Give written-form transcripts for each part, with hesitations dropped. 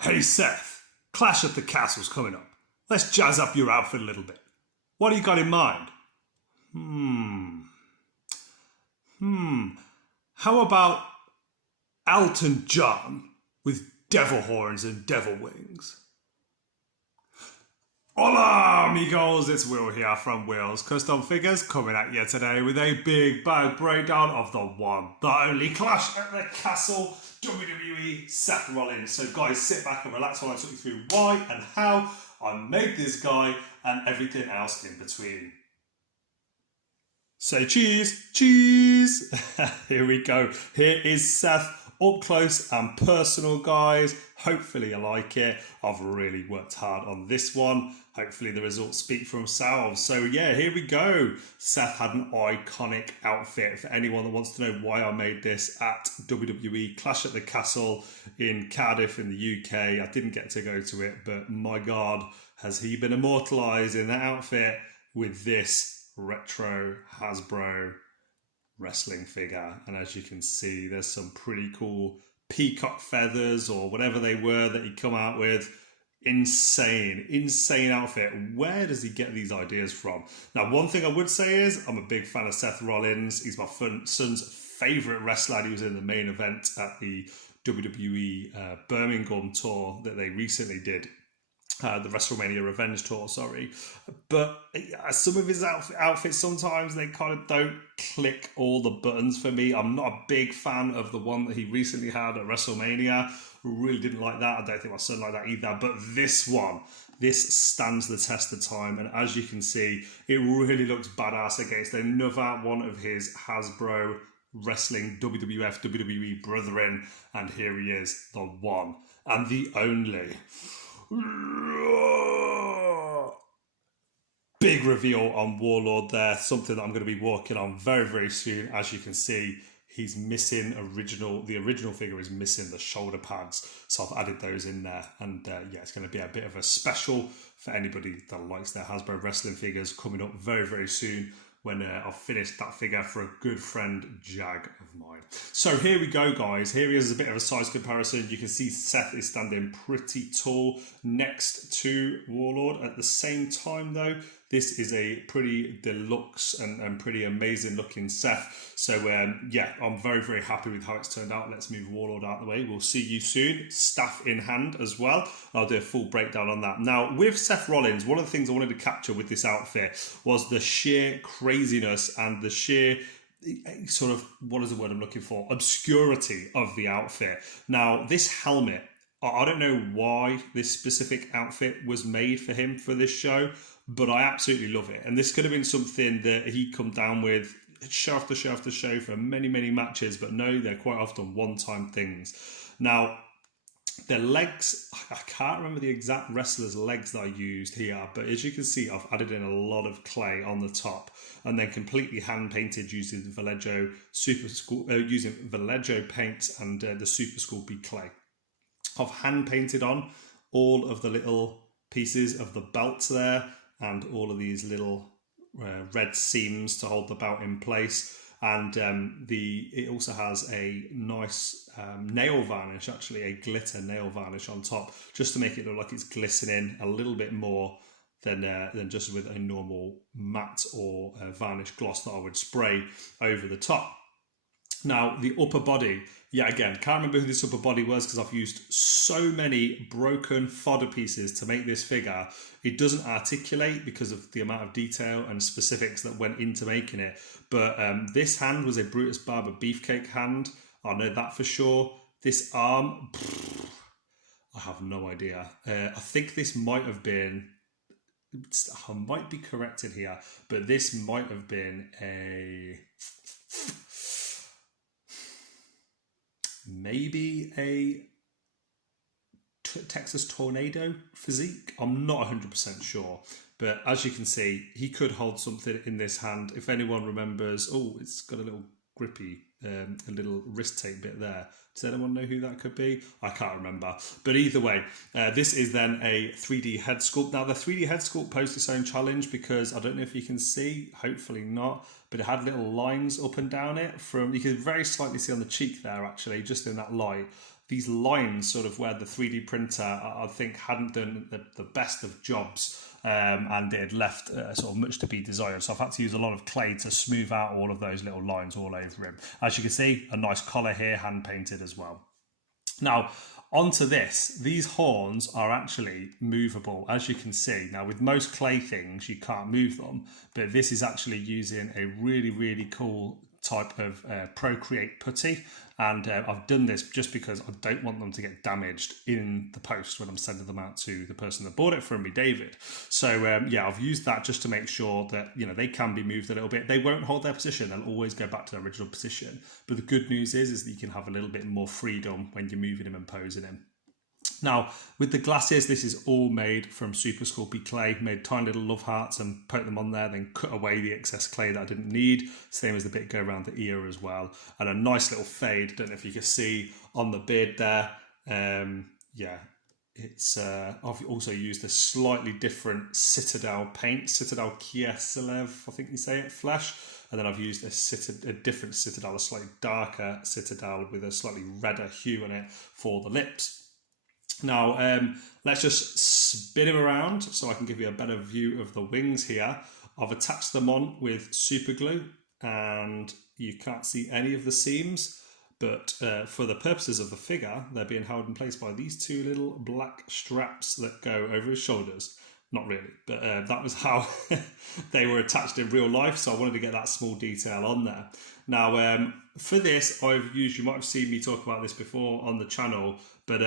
Hey Seth, Clash at the Castle's coming up. Let's jazz up your outfit a little bit. What do you got in mind? How about Elton John with devil horns and devil wings? Hola amigos, it's Will here from Will's Custom Figures, coming at you today with a big bag breakdown of the one, the only Clash at the Castle WWE Seth Rollins. So guys, sit back and relax while I talk you through why and how I made this guy and everything else in between. Say cheese, cheese! Here we go. Here is Seth, up close and personal, guys. Hopefully you like it. I've really worked hard on this one. Hopefully the results speak for themselves. So yeah, here we go. Seth had an iconic outfit. For anyone that wants to know why I made this at WWE Clash at the Castle in Cardiff in the UK, I didn't get to go to it, but my God, has he been immortalised in that outfit with this retro Hasbro wrestling figure. And as you can see, there's some pretty cool peacock feathers or whatever they were that he come out with. Insane outfit. Where does he get these ideas from? Now, one thing I would say is I'm a big fan of Seth Rollins. He's my son's favourite wrestler. He was in the main event at the WWE Birmingham tour that they recently did. The Wrestlemania Revenge Tour, sorry. But some of his outfits, sometimes they kind of don't click all the buttons for me. I'm not a big fan of the one that he recently had at Wrestlemania. Really didn't like that. I don't think my son liked that either. But this one, this stands the test of time. And as you can see, it really looks badass against another one of his Hasbro wrestling WWF, WWE brethren. And here he is, the one and the only. Big reveal on Warlord there, something that I'm going to be working on very, very soon. As you can see, he's missing the original figure is missing the shoulder pads, so I've added those in there. And yeah, it's going to be a bit of a special for anybody that likes their Hasbro wrestling figures, coming up very, very soon when I've finished that figure for a good friend, Jag of mine. So here we go, guys. Here he is, a bit of a size comparison. You can see Seth is standing pretty tall next to Warlord. At the same time, though, this is a pretty deluxe and pretty amazing looking Seth. So yeah, I'm very, very happy with how it's turned out. Let's move Warlord out of the way. We'll see you soon. Staff in hand as well. I'll do a full breakdown on that. Now, with Seth Rollins, one of the things I wanted to capture with this outfit was the sheer craziness and the sheer sort of, what is the word I'm looking for? Obscurity of the outfit. Now, this helmet, I don't know why this specific outfit was made for him for this show, but I absolutely love it. And this could have been something that he'd come down with show after show after show for many, many matches, but no, they're quite often one-time things. Now, the legs, I can't remember the exact wrestler's legs that I used here, but as you can see, I've added in a lot of clay on the top and then completely hand-painted using Vallejo paint and the Super Sculpey clay. I've hand-painted on all of the little pieces of the belt there and all of these little red seams to hold the belt in place. And it also has a nice nail varnish, actually a glitter nail varnish on top, just to make it look like it's glistening a little bit more than just with a normal matte or varnish gloss that I would spray over the top. Now, the upper body, yeah, again, can't remember who this upper body was because I've used so many broken fodder pieces to make this figure. It doesn't articulate because of the amount of detail and specifics that went into making it. But this hand was a Brutus Barber Beefcake hand. I know that for sure. This arm, I have no idea. I think this might have been, I might be corrected here, but this might have been maybe a Texas Tornado physique. I'm not 100% sure, but as you can see, he could hold something in this hand. If anyone remembers, oh, it's got a little grippy, a little wrist tape bit there. Does anyone know who that could be? I can't remember. But either way, this is then a 3D head sculpt. Now, the 3D head sculpt posed its own challenge because I don't know if you can see, hopefully not, but it had little lines up and down it. You can very slightly see on the cheek there, actually, just in that light, these lines sort of where the 3D printer, I think, hadn't done the best of jobs, and it had left sort of much to be desired. So I've had to use a lot of clay to smooth out all of those little lines all over him. As you can see, a nice collar here, hand painted as well. Now, onto this, these horns are actually movable, as you can see. Now, with most clay things, you can't move them, but this is actually using a really, really cool type of Procreate putty, and I've done this just because I don't want them to get damaged in the post when I'm sending them out to the person that bought it from me, David. So yeah, I've used that just to make sure that, you know, they can be moved a little bit. They won't hold their position, they'll always go back to their original position, but the good news is that you can have a little bit more freedom when you're moving him and posing him. Now, with the glasses, this is all made from Super Sculpey clay, made tiny little love hearts and put them on there, then cut away the excess clay that I didn't need, same as the bit go around the ear as well. And a nice little fade, don't know if you can see on the beard there. Yeah, it's I've also used a slightly different Citadel paint, Citadel Kieselev, I think you say it, flesh. And then I've used a different Citadel, a slightly darker Citadel with a slightly redder hue in it for the lips. Now, let's just spin him around so I can give you a better view of the wings here. I've attached them on with super glue and you can't see any of the seams, but for the purposes of the figure, they're being held in place by these two little black straps that go over his shoulders. Not really, but that was how they were attached in real life, so I wanted to get that small detail on there. Now, for this, I've used, you might have seen me talk about this before on the channel, but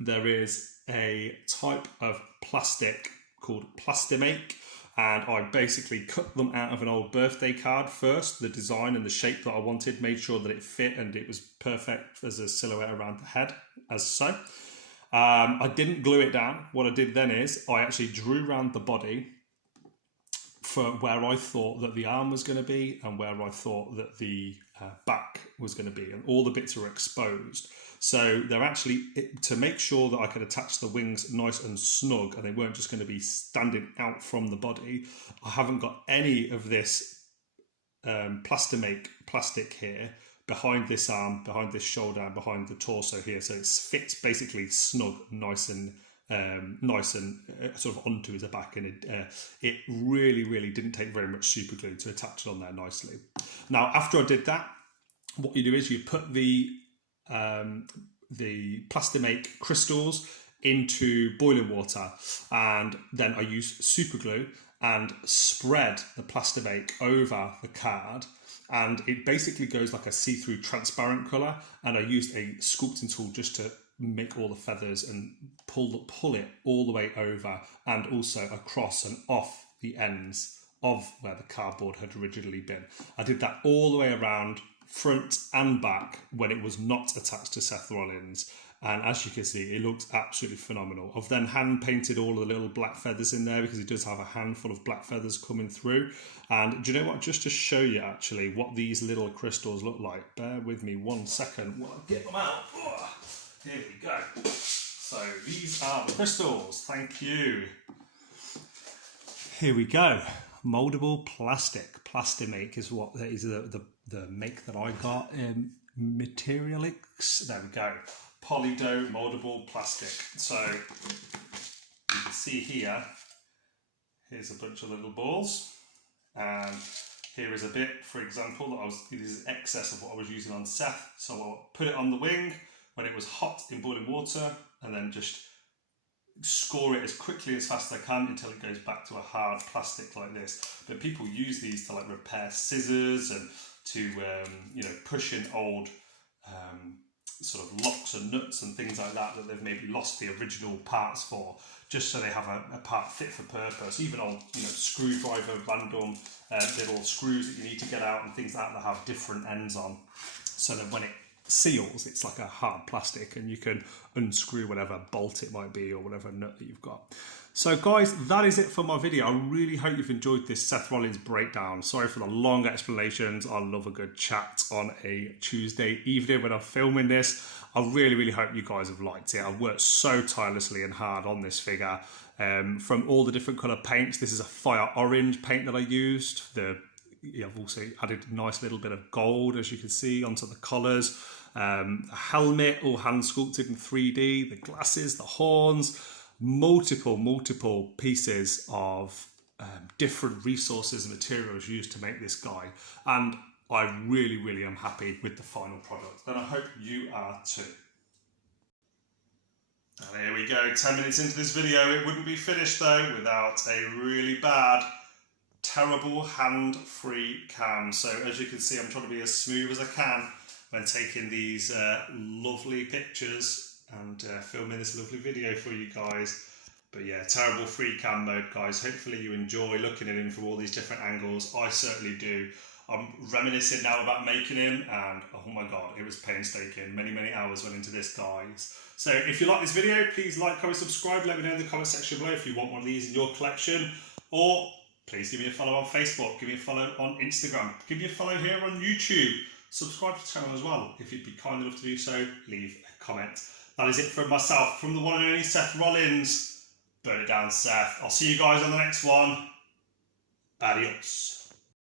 there is a type of plastic called Plastimake, and I basically cut them out of an old birthday card first, the design and the shape that I wanted, made sure that it fit and it was perfect as a silhouette around the head, as so. I didn't glue it down. What I did then is I actually drew around the body for where I thought that the arm was going to be and where I thought that the back was going to be, and all the bits are exposed. So they're actually, to make sure that I could attach the wings nice and snug and they weren't just going to be standing out from the body, I haven't got any of this Plastimake plastic here behind this arm, behind this shoulder, and behind the torso here, so it fits basically snug, nice and sort of onto his back, and it really didn't take very much super glue to attach it on there nicely. Now, after I did that, what you do is you put the Plastimake crystals into boiling water, and then I use super glue and spread the Plastimake over the card, and it basically goes like a see-through transparent colour, and I used a sculpting tool just to make all the feathers and pull it all the way over and also across and off the ends of where the cardboard had originally been. I did that all the way around, front and back, when it was not attached to Seth Rollins, and as you can see, it looks absolutely phenomenal. I've then hand painted all the little black feathers in there because he does have a handful of black feathers coming through. And do you know what, just to show you actually what these little crystals look like, bear with me 1 second while I get them out. Oh, here we go. So these are the crystals, thank you. Here we go. Moldable plastic. Plastimake is what is the make that I got in Materialix. There we go. Polydough moldable plastic. So you can see here, here's a bunch of little balls, and here is a bit, for example, that this is excess of what I was using on Seth. So I'll put it on the wing when it was hot in boiling water, and then just score it as quickly as fast as I can until it goes back to a hard plastic like this. But people use these to like repair scissors and to you know, push in old sort of locks and nuts and things like that they've maybe lost the original parts for, just so they have a part fit for purpose. Even old, you know, screwdriver, random little screws that you need to get out and things like that have different ends on, so that when it seals, it's like a hard plastic and you can unscrew whatever bolt it might be or whatever nut that you've got. So guys, that is it for my video. I really hope you've enjoyed this Seth Rollins breakdown. Sorry for the long explanations. I love a good chat on a Tuesday evening when I'm filming this. I really hope you guys have liked it. I've worked so tirelessly and hard on this figure. From all the different colour paints, this is a fire orange paint that I used. I've also added a nice little bit of gold, as you can see, onto the collars. A helmet, all hand sculpted in 3D, the glasses, the horns, multiple pieces of different resources and materials used to make this guy. And I really am happy with the final product, and I hope you are too. And here we go, 10 minutes into this video. It wouldn't be finished though without a really bad, terrible hand-free cam. So as you can see, I'm trying to be as smooth as I can when taking these lovely pictures and filming this lovely video for you guys. But yeah, terrible free cam mode, guys. Hopefully you enjoy looking at him from all these different angles. I certainly do. I'm reminiscing now about making him, and oh my god, it was painstaking. Many hours went into this, guys. So if you like this video, please like, comment, subscribe. Let me know in the comment section below if you want one of these in your collection. Or please give me a follow on Facebook, give me a follow on Instagram, give me a follow here on YouTube. Subscribe to the channel as well. If you'd be kind enough to do so, leave a comment. That is it from myself, from the one and only Seth Rollins. Burn it down, Seth. I'll see you guys on the next one. Adios.